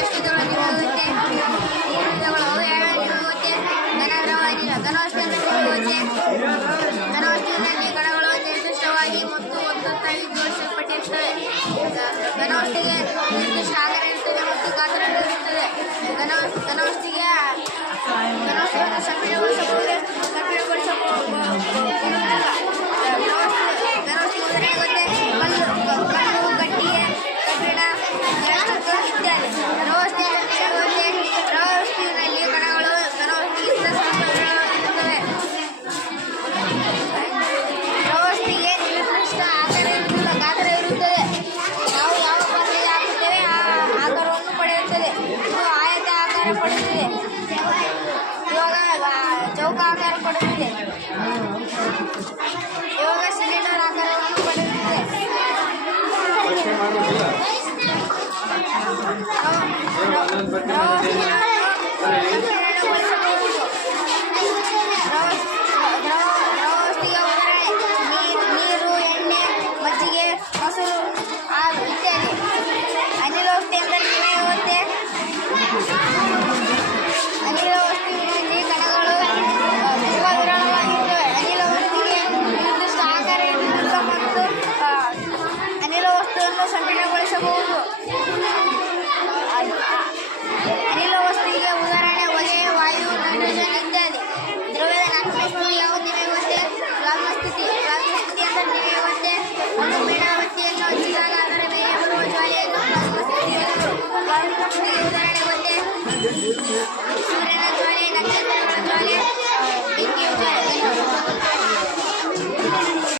ಎಷ್ಟು ದೊಳಿ ಧನವಾಗಿ ಧನವಷ್ಟಿಯನ್ನು ಮತ್ತು ಒಂದು ಹತ್ತೈದು ಆಗುತ್ತೆ ಗಾತ್ರ 哎，我是李李杰 ಸದೃಢಗೊಳಿಸಬಹುದು ಅನಿಲ ವಸ್ತುವಿಗೆ ಉದಾಹರಣೆ ಹೊರೆಯೇ ವಾಯು ನಾಟ ನಂದಿ ದ್ರವ್ಯದ ನಾಲ್ಕರಷ್ಟು ಯಾವುದೇ ಗೊತ್ತೇ ಲಾಭ ಸ್ಥಿತಿ ಗ್ರಾಮ ಉದಾಹರಣೆ